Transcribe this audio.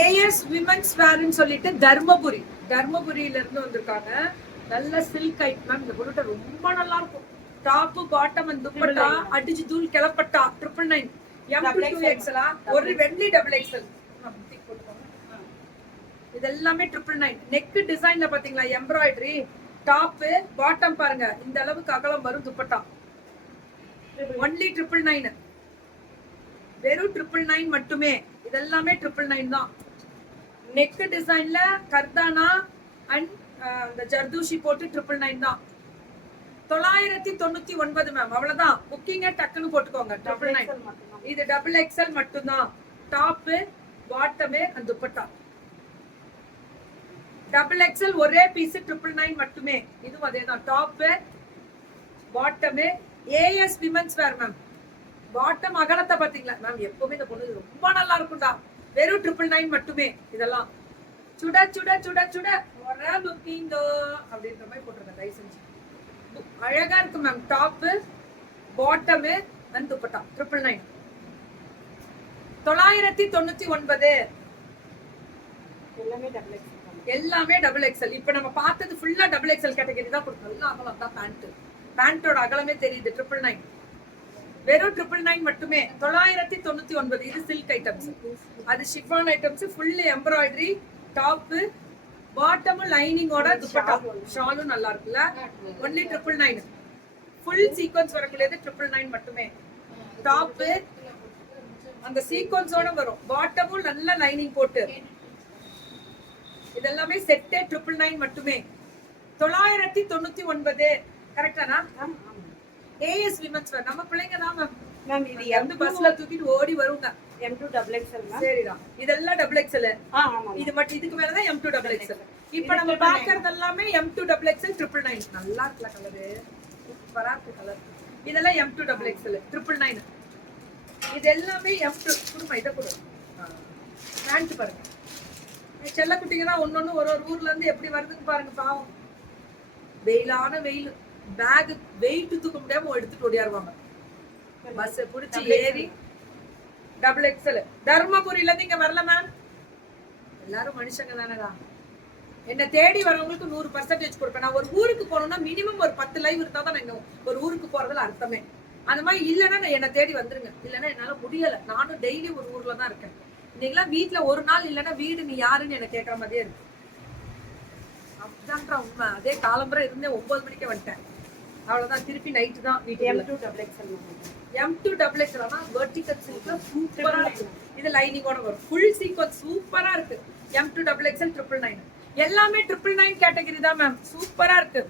As women's வேர்னு சொல்லிட்டு தர்மபுரியில இருந்து வந்திருக்காங்க. நல்ல சில்க் ஐட் மேம். இந்த பொருட்டை ரொம்ப நல்லா இருக்கும். டாப் பாட்டம் அந்த துப்பட்டா அடிச்சு தூள் கிளப்பட்டா 999 M2XL ஒரு வெள்ளி XXL. இது எல்லாமே 999. நெக் டிசைன்ல பாத்தீங்களா எம்ப்ராய்டரி டாப் பாட்டம் பாருங்க இந்த அளவுக்கு அகலம் வரும் துப்பட்டா. ஒன்லி 999. வெறும் 999 மட்டுமே. இதெல்லாமே 999 தான். நெக் டிசைன்ல கர்தானா அண்ட் இந்த ஜர்தூஷி போட்டு 999 தான். 999 மேம். அவ்வளவுதான். புக்கிங்க டக்குன்னு போட்டுக்கோங்க. 999. இது XXL மட்டும்தான். Top bottom and dupatta. XXL ஒரே பீஸ் 999 மட்டுமே. இதுவும் அதேதான். டாப் பாட்டம் ஏஎஸ் விமென்ஸ் வேர் மேம். பாட்டம் அகலத்தை பாத்தீங்களா மேம்? எப்பவுமே இந்த பொண்ணு ரொம்ப நல்லா இருக்கும்டா. வெறும் 999 மட்டுமே. இதெல்லாம் சுட சுட சுட சுட ஒரே லுக்கிங் அப்படின்ற மாதிரி போட்டுருங்க தயவு செஞ்சு. அழகா இருக்கு ma'am. Top bottom and dupatta 999. 999 எல்லாமே XXL. இப்ப நம்ம பார்த்தது ஃபுல்லா XXL கேட்டகரி தான் கொடுத்தோம். நல்லா அகலம் தான். பேண்டோட அகலமே தெரியுது. 999. வெறும் 999 மட்டுமே. 999. இது சில்க் ஐட்டம்ஸ். அது chiffon items. Fully embroidery top bottom லைனிங்கோட துப்பட்டா. ஷாலும் நல்லா இருக்குல்ல. ஒன்லி 999. ஃபுல் சீக்வென்ஸ் வரக்கூடியது 999 மட்டுமே. டாப் அந்த சீக்வென்ஸோட வரும். பாட்டமும் நல்ல லைனிங் போட்டு. இதெல்லாமே செட்டே 999 மட்டுமே. 999 கரெக்டானா? ஏஎஸ் விமென்ஸ் வேர். நம்ம பிள்ளைங்க தான் மேம். இது எந்த பஸ்ல தூக்கிட்டு ஓடி வருங்க. M2XXL ma'am. சரிடா. இதெல்லாம் XXL. இது மட்டும் இதுக்கு மேல தான் M2XXL. இப்போ நம்ம பார்க்கிறது எல்லாமே M2XXL 999. நல்லா இருக்குல கலர். சூப்பரா இருக்கு கலர். இதெல்லாம் M2XXL 999. இது எல்லாமே M2. குடுமா இத குடு. பேண்ட் பாருங்க. செல்ல குட்டிங்க ஒன்னொன்னு ஒரு ஊர்ல இருந்து எப்படி வருதுன்னு பாருங்க. பாவம். வெயிலான வெயில். பேக் வெயிட் தூக்க முடியாம எடுத்துட்டு ஓடியாருவாங்க. பஸ் புடிச்சு ஏறி XXL. தர்மபுரியில இருந்து இங்க வரல மேம். எல்லாரும் மனுஷங்க தானடா. என்ன தேடி வரவங்களுக்கு 100% கொடுப்பேன். நான் ஒரு ஊருக்கு போனோம்னா மினிமம் ஒரு 10 லைவ் இருந்தா தான் நான் ஒரு ஊருக்கு போறதுல அர்த்தமே. அந்த மாதிரி இல்லைன்னா என்ன தேடி வந்துருங்க. இல்லைன்னா என்னால முடியல. நானும் டெய்லி ஒரு ஊர்ல தான் இருக்கேன். இன்னைக்கெல்லாம் வீட்டுல ஒரு நாள் இல்லைன்னா வீடு நீ யாருன்னு என்ன கேட்கற மாதிரியே இருக்கு. அப்படிதான்றா உண்மை. அதே காலம்பரம் இருந்தேன் 9 மணிக்கு வந்துட்டேன். அவ்வளவுதான். திருப்பி நைட்டு தான் வீட்டுக்கு. M2XXL ஆனா வெர்டிகல் சில்க்ல சூப்பரா இருக்கு. இது லைனிங்கோட வரும். ஃபுல் சீக்வென்ஸ் சூப்பரா இருக்கு. M2XXL 999. எல்லாமே 999 கேட்டகரி தான் மேம். சூப்பரா இருக்கு.